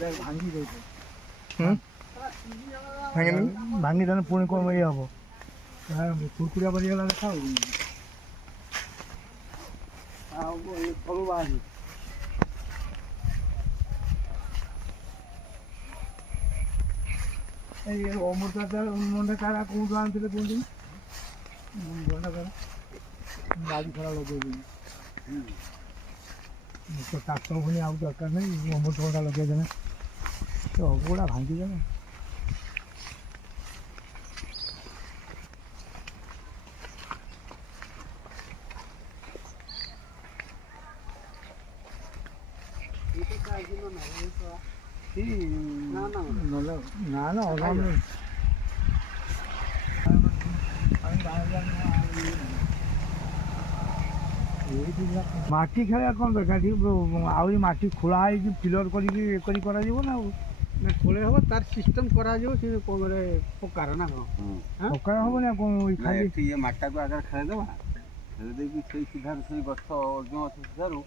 ଭାଙ୍ଗି ଦେଇଛି ଭାଙ୍ଗି ଦେଲେ ପୁଣି କ'ଣ ଇଏ ହବ କୁରକୁରିଆ ପରିଗଲା ଦେଖା ହବ ଆଉ ସବୁ ବାହାରି ଏଇ ଅମୃତା ମଣ୍ଡେ କାରା କୋଉଠୁ ଆଣିଥିଲେ କୁହନ୍ତି ଗଣ୍ଡା କାରା ଗାଡ଼ି ଖରା ଲଗେଇଦେବି ତ ଟ୍ରାକ୍ଟର ପୁଣି ଆଉ ଦରକାର ନାହିଁ ଅମୃତଭଣ୍ଡା ଲଗେଇଦେଲେ ସବୁଗୁଡ଼ା ଭାଙ୍ଗିଦେଲେ ନା ମାଟି ଖେଳିବା କ'ଣ ଦରକାର ଆହୁରି ମାଟି ଖୋଳା ହେଇକି ଫିଲର କରିକି କରି କରାଯିବ ନା ଆଉ ଖୋଳେଇ ହବ ତାର ସିଷ୍ଟମ କରାଯିବ ସେ କ'ଣ ପକାର ନା କ'ଣ ପକା ହବନି ଆଉ କ'ଣ ଖାଲି ଇଏ ମାଟିଟାକୁ ଆଗରେ ଖେଳିଦେବା ଖେଳି ଦେଇକି ସେଇ ସିଧାରୁ ସେଇ ଗଛ ଯେଉଁ ଅଛି ସିଧାରୁ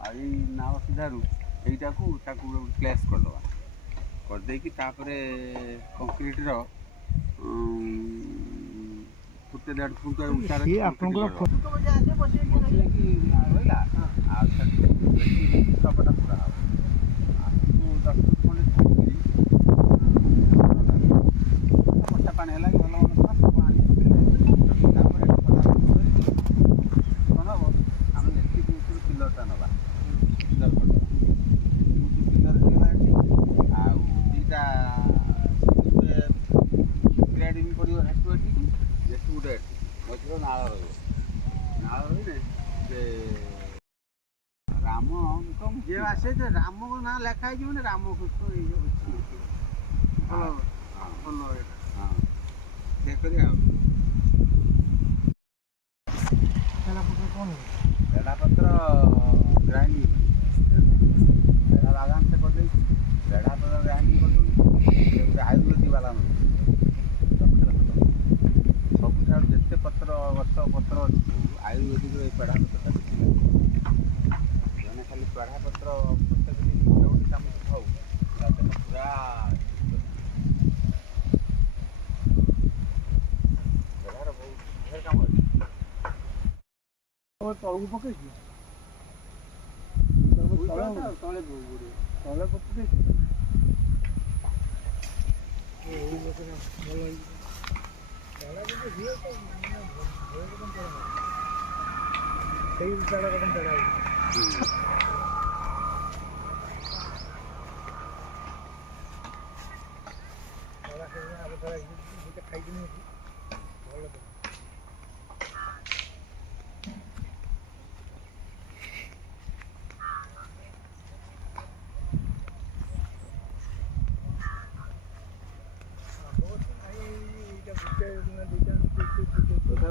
ଆଉ ଏଇ ନାଳ ସିଧାରୁ ଏଇଟାକୁ ତାକୁ ପ୍ଲେସ୍ କରିଦେବା କରିଦେଇକି ତାପରେ କଂକ୍ରିଟର ଫୁଟେ 1.5 ଫୁଟ ଉଚ୍ଚାରେ ଆପଣଙ୍କର ରହିଲା ଆଉ କପଟା ପୁରା ହେବ ଆଉ 10 ଫୁଟ ଖଣ୍ଡେ ଛାଡ଼ିକିରି ବର୍ଷା ପାଣି ହେଲା କି ଭଲ ମନେ ସବୁ ଆଣି ତାପରେ କ'ଣ ହେବ ଆମେ ଏତିକି ଉପରୁ ପିଲରଟା ନେବା ପିଲର କରିଦେବା ପିଲର ହେଇଗଲା ଏଠି ଆଉ ଦୁଇଟା ଗ୍ରେଡ଼ିଂ କରିବ ହେଠୁ ଏଠିକି ଏଠୁ ଗୋଟେ ଏଠି ମଝିରେ ନାଳ ରହିବ ନାଳ ରହିଲେ ଯେ ରାମ ଯିଏ ଆସେ ଯେ ରାମଙ୍କ ନାଁ ଲେଖା ହେଇଛି ମାନେ ରାମକୃଷ୍ଣ ଏଇ ଭଲ ଭଲ ହଁ ସେ କରିବା ଆଉ ବେଡ଼ାପତ୍ର ଗ୍ରାଇଣ୍ଡିଂ ବେଡ଼ା ବାଗାନଟେ କରିଦେଇଛି ବେଡ଼ାପତ୍ର ଗ୍ରାଇଣ୍ଡିଂ କରିଦେଉଛି ଗୋଟେ ଆୟୁର୍ବେଦିକ ବାଲା ନୁହେଁ ସବୁଠାରୁ ଯେତେ ପତ୍ର ଗଛ ପତ୍ର ଅଛି ଆୟୁର୍ବେଦିକ ଏଇ ବେଡ଼ାପତ୍ରଟା ଜଣେ ଖାଲି ବେଡ଼ାପତ୍ର ପ୍ରତ୍ୟେକ ଦିନ ଗୋଟେ ଚାମଚ ଖାଉ ପୁରା ବେଡ଼ାର ବହୁତ ଢେର କାମ ଅଛି ତଳକୁ ପକେଇଛି ତଳେ ତଳେ ପକେଇଛି ଭଲ ସେଇ ଚାରା କଦମ ଚାରା ଖାଇକିନି ଭଲ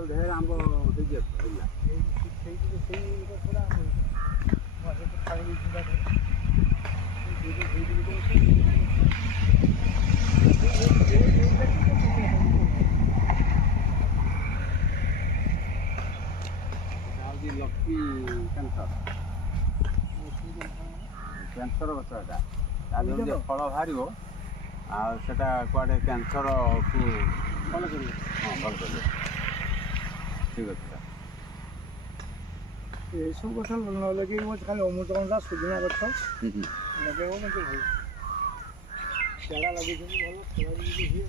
ଢେର ଆମ୍ବ ହେଇଛି ହେଲା ହେଉଛି ଲକି କ୍ୟାନ୍ସର ଗଛ ଏଟା ତା ଦେହରୁ ଯେ ଫଳ ବାହାରିବ ଆଉ ସେଟା କୁଆଡ଼େ କ୍ୟାନ୍ସରକୁ ଭଲ କରିବ ହଁ ଭଲ କରିବ ଠିକ୍ ଅଛି ଏସବୁ ଗଛ ଲଗେଇକି ମୋତେ ଖାଲି ଅମୃତଭଣ୍ଡା ସୁଜନା ଗଛ ଲଗେଇବ ମୋତେ ଭଲ ଚାରା ଲଗେଇଛନ୍ତି ଭଲ ଫଳ ବି ହୁଏ